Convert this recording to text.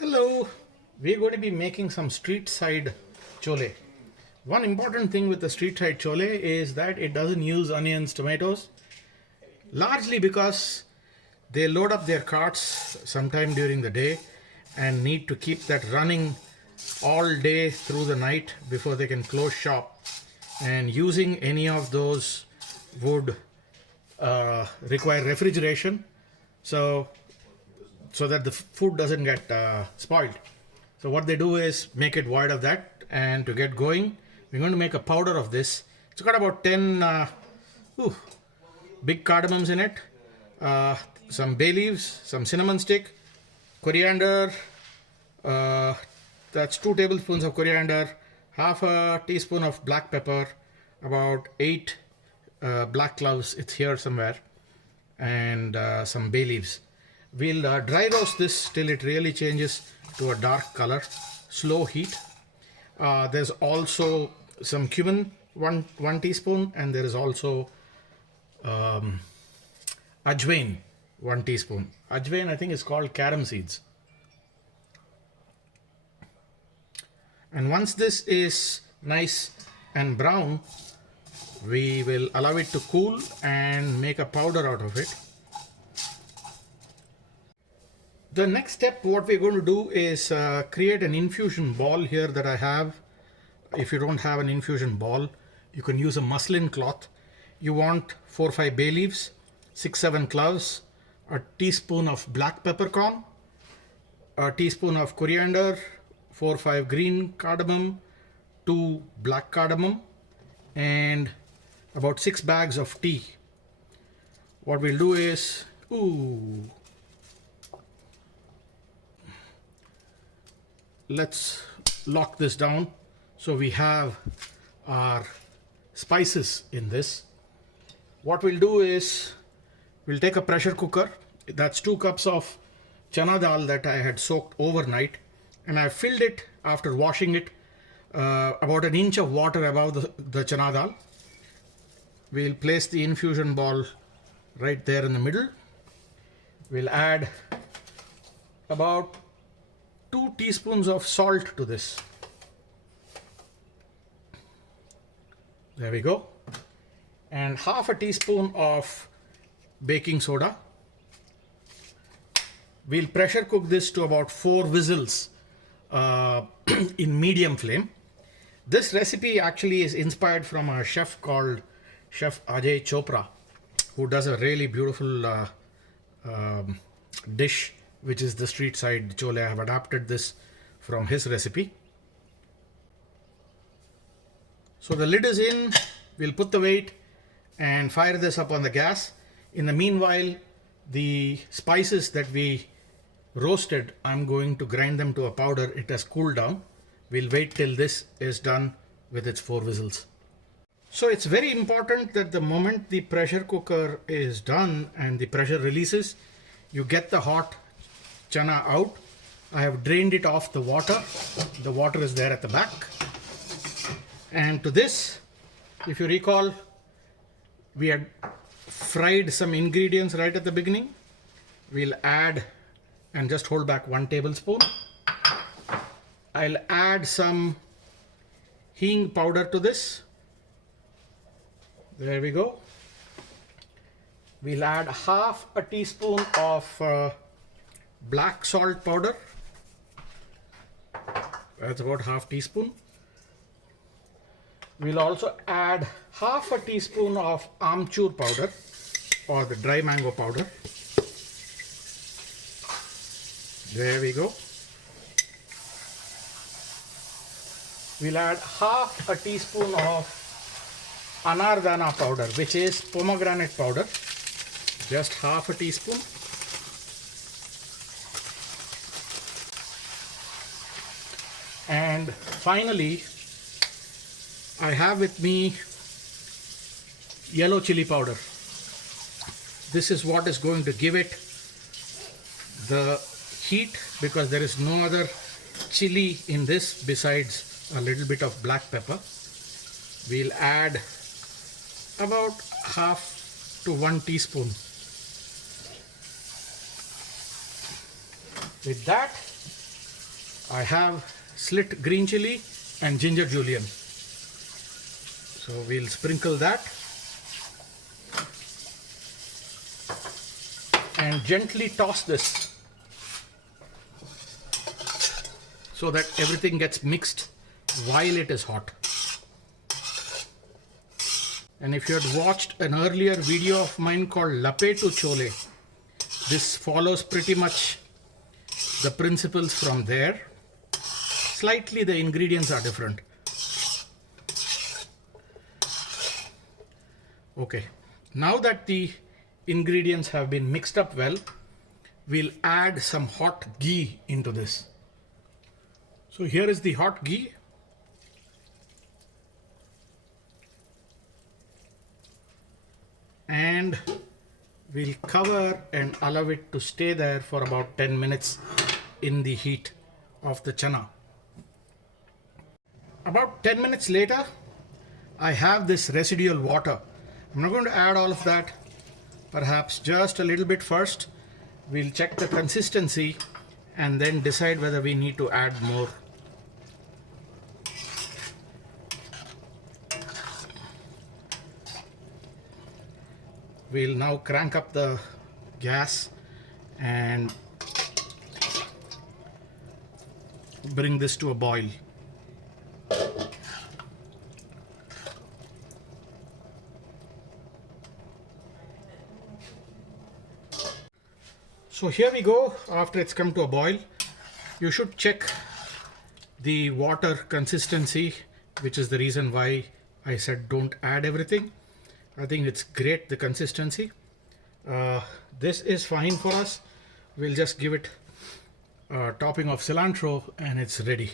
Hello, we're going to be making some street side chole. One important thing with the street side chole is that it doesn't use onions, tomatoes, largely because they load up their carts sometime during the day and need to keep that running all day through the night before they can close shop. And using any of those would require refrigeration. So that the food doesn't get spoiled. So what they do is make it void of that, and to get going, we're going to make a powder of this. It's got about 10 big cardamoms in it, some bay leaves, some cinnamon stick, coriander, that's 2 tablespoons of coriander, half a teaspoon of black pepper, about 8 black cloves, it's here somewhere, and some bay leaves. We'll dry roast this till it really changes to a dark color, slow heat. There's also some cumin, one teaspoon, and there is also Ajwain, 1 teaspoon. Ajwain, I think, is called carom seeds. And once this is nice and brown, we will allow it to cool and make a powder out of it. The next step, what we're going to do is create an infusion ball here that I have. If you don't have an infusion ball, you can use a muslin cloth. You want 4 or 5 bay leaves, 6-7 cloves, a teaspoon of black peppercorn, a teaspoon of coriander, 4 or 5 green cardamom, 2 black cardamom, and about 6 bags of tea. What we'll do is, let's lock this down. So we have our spices in this. What we'll do is we'll take a pressure cooker. That's 2 cups of chana dal that I had soaked overnight, and I filled it after washing it about 1 inch of water above the chana dal. We'll place the infusion ball right there in the middle. We'll add about 2 teaspoons of salt to this. There we go. And half a teaspoon of baking soda. We'll pressure cook this to about 4 whistles in medium flame. This recipe actually is inspired from a chef called Chef Ajay Chopra, who does a really beautiful dish, which is the street side chole. I have adapted this from his recipe. So the lid is in, we'll put the weight and fire this up on the gas. In the meanwhile, the spices that we roasted, I'm going to grind them to a powder. It has cooled down. We'll wait till this is done with its 4 whistles. So it's very important that the moment the pressure cooker is done and the pressure releases, you get the hot chana out. I have drained it off the water. The water is there at the back. And to this, if you recall, we had fried some ingredients right at the beginning. We'll add, and just hold back, 1 tablespoon. I'll add some hing powder to this. There we go. We'll add half a teaspoon of black salt powder. That's about half teaspoon. We'll also add half a teaspoon of Amchur powder, or the dry mango powder. There we go. We'll add half a teaspoon of anardana powder, which is pomegranate powder. Just half a teaspoon. And finally, I have with me yellow chili powder. This is what is going to give it the heat, because there is no other chili in this besides a little bit of black pepper. We'll add about half to 1 teaspoon. With that, I have slit green chili and ginger julienne. So we'll sprinkle that and gently toss this so that everything gets mixed while it is hot. And if you had watched an earlier video of mine called Lapetu Chole, this follows pretty much the principles from there. Slightly the ingredients are different. Okay, now that the ingredients have been mixed up well, we'll add some hot ghee into this. So here is the hot ghee. And we'll cover and allow it to stay there for about 10 minutes in the heat of the chana. About 10 minutes later, I have this residual water. I'm not going to add all of that, perhaps just a little bit first. We'll check the consistency and then decide whether we need to add more. We'll now crank up the gas and bring this to a boil. So here we go. After it's come to a boil, you should check the water consistency, which is the reason why I said don't add everything. I think it's great, the consistency. This is fine for us. We'll just give it a topping of cilantro and it's ready.